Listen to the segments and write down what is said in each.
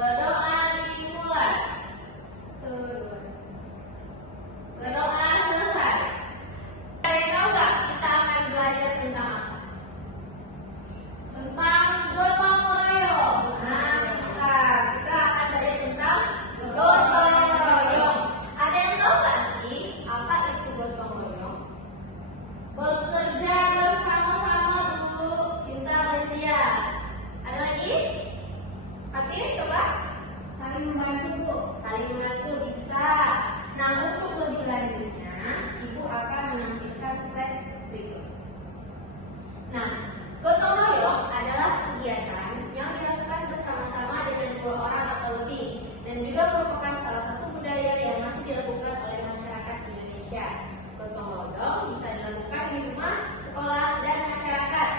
Berdoa dimulai. Berdoa selesai. Kalian tahu nggak kita akan belajar tentang apa? Tentang gotong royong. Nah, kita akan belajar tentang gotong royong. Ada yang tahu nggak sih apa itu gotong royong? Bekerja bersama-sama, Bu. Pintar, Lesia. Ada lagi? Fatin, coba. Saling membantu, Bu. Saling membantu bisa. Nah, untuk lebih lanjutnya, Ibu akan menampilkan slide berikut. Nah, gotong royong adalah kegiatan yang dilakukan bersama-sama dengan 2 orang atau lebih, dan juga merupakan salah satu budaya yang masih dilakukan oleh masyarakat Indonesia. Gotong royong bisa dilakukan di rumah, sekolah, dan masyarakat.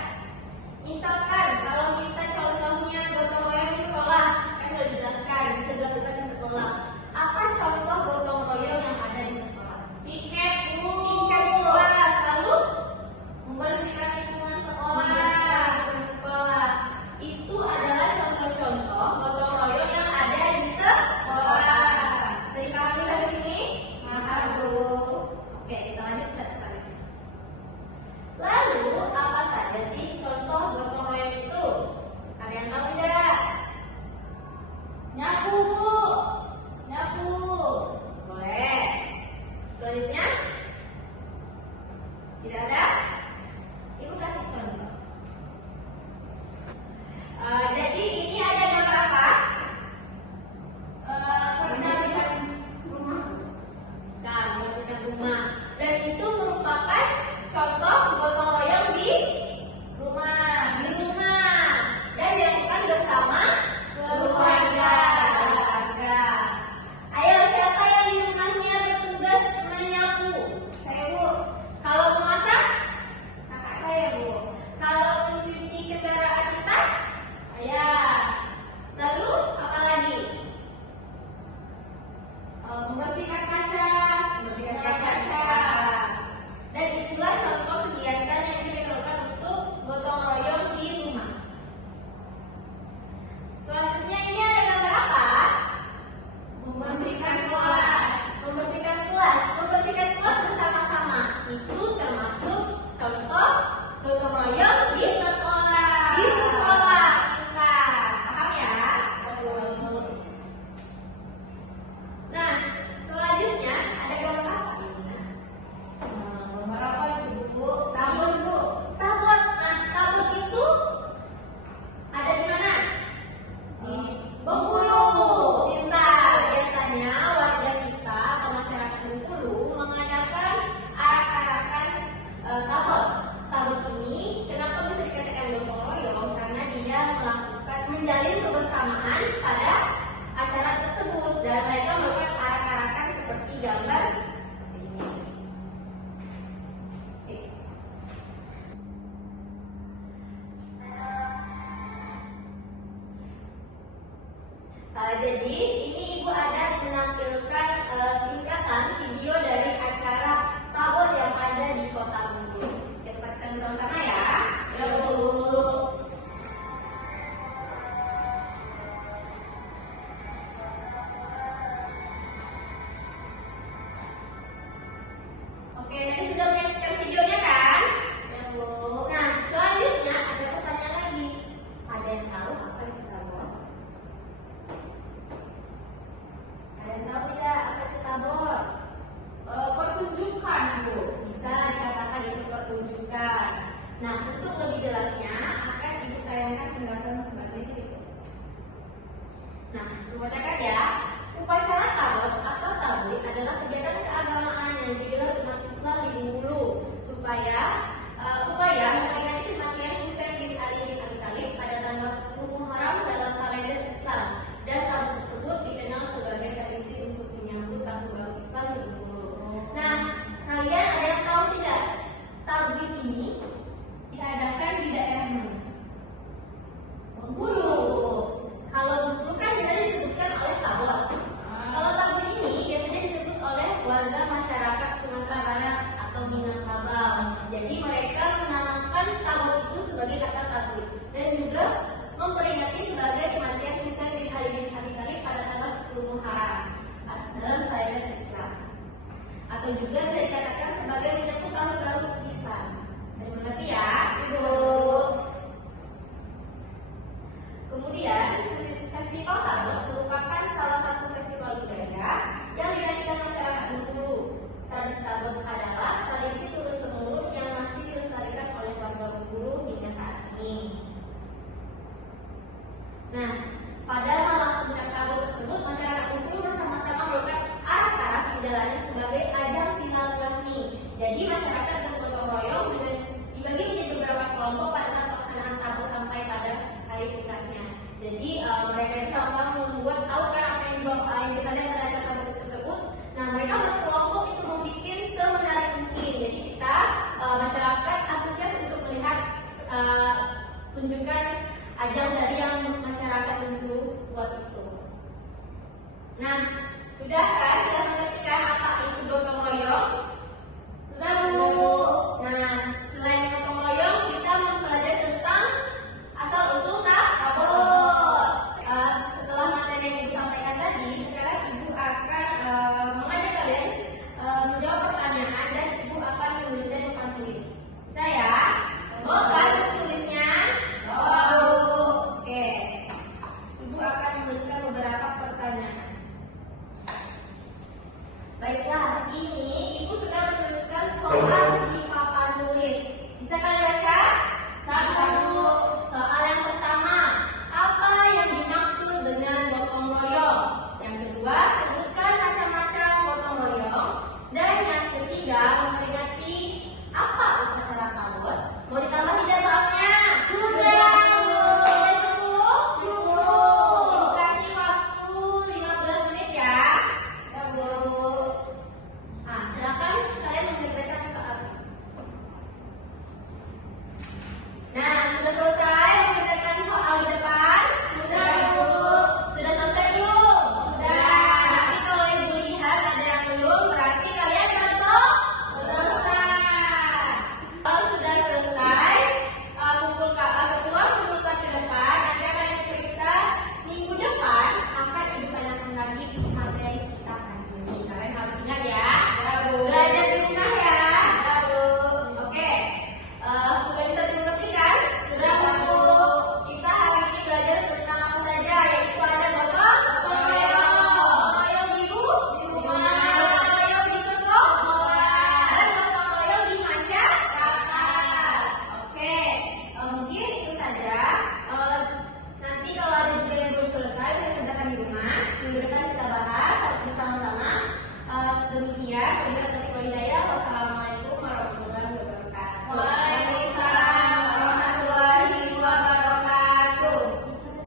Misalkan kalau kita contohnya gotong royong di sekolah, kan sudah dijelaskan bisa dilakukan di sekolah. Apa contoh gotong royong yang ada di sekolah? Piket, Bu. Piket kelas, lalu membersihkan lingkungan sekolah. Itu adalah contoh-contoh gotong royong yang ada di sekolah. Saya dipahami sampai sini? Paham, Bu. Oke, kita lanjut selanjutnya. Lalu apa saja sih contoh gotong royong itu? Ada yang tahu tidak? Nyapu, Bu. Nyapu. Boleh. Selanjutnya? Tidak ada? Ibu kasih contoh. Jadi ini ada gambar apa? Membersihkan rumah. Membersihkan rumah. Dan itu merupakan contoh gotong royong di rumah. Dan dilakukan bersama keluarga. Ayo, siapa yang di rumahnya bertugas menyapu? Saya, Bu. Kalau memasak? Kakak saya, Bu. Kalau mencuci kendaraan kita? Saya. Lalu apa lagi? Membersihkan kaca. Dan itulah contoh kegiatan yang bisa dilakukan untuk gotong royong di rumah. Selanjutnya ini ada gambar apa? Membersihkan kelas. Membersihkan kelas bersama-sama. Itu termasuk contoh gotong royong di sekolah. Kita paham ya? Nah, selanjutnya ada gambar apa ini? Gambar apa itu, Bu? Tabut, Bu. Tabut. Nah, tabut itu ada di mana? Di Bengkulu. Pintar. Biasanya warga kita atau masyarakat Bengkulu mengadakan arak-arakan tabut. Tabut ini kenapa bisa dikatakan gotong royong? Karena dia menjalin kebersamaan pada acara tersebut, dan mereka melakukan arak-arakan seperti gambar ini. Sip. Jadi ini Ibu ada menampilkan singkatan video dari acara tabur yang ada di Kota Bengkulu. Kita saksikan bersama-sama ya. Ya, Bu. Oke, tadi sudah menyaksikan videonya kan? Ya, Bu. Nah, selanjutnya ada pertanyaan lagi. Ada yang tahu apa itu tabur? Ada yang tahu tidak apa itu tabur? Pertunjukan, Bu. Bisa dikatakan itu pertunjukan. Nah, untuk lebih jelasnya akan Ibu tayangkan penjelasan sebagai berikut. Nah, dibacakan ya. Upacara tabur atau tablik adalah kegiatan keagamaan yang digelar umat Islam di Bengkulu upaya memperingati kematian Husain bin Ali bin Abi Thalib pada tanggal 10 Muharram dalam kalender Islam, dan tabur tersebut dikenal sebagai tradisi untuk menyambut tahun baru Islam di Bengkulu. Nah, kalian ada yang tahu tidak tablik ini diadakan di daerah mana? Bengkulu. Kalau Bengkulu kan kita disebutkan oleh tabur. Kalau tabur ini biasanya disebut oleh warga masyarakat Sumatera Barat atau Minangkabau. Jadi mereka menamakan tabur itu sebagai kata tabur, dan juga memperingati sebagai kematian Husain bin Ali bin Abi atau juga bisa dikatakan sebagai menyambut tahun baru Islam. Bisa dimengerti ya, Ibu. Kemudian, Festival Tabot merupakan salah satu festival budaya yang dirayakan masyarakat Bengkulu. Tradisi Tabot adalah tradisi turun-temurun yang masih dilestarikan oleh warga Bengkulu hingga saat ini. Nah, pada malam puncak Tabot tersebut, masyarakat Bengkulu bersama-sama melakukan arak-arak dijalani sebagai ajang silaturahmi. Jadi masyarakat bergotong royong dengan dibagi menjadi beberapa kelompok pada saat pelaksanaan Tabot sampai pada hari puncaknya. Jadi mereka itu sama-sama membuat tahu kan apa yang kita lihat pada acara Tabot tersebut. Nah, mereka berkelompok itu membuat semenarik mungkin. Jadi kita masyarakat antusias untuk melihat tunjukkan ajang dari yang masyarakat Bengkulu buat itu. Nah, sudah kan? Sudah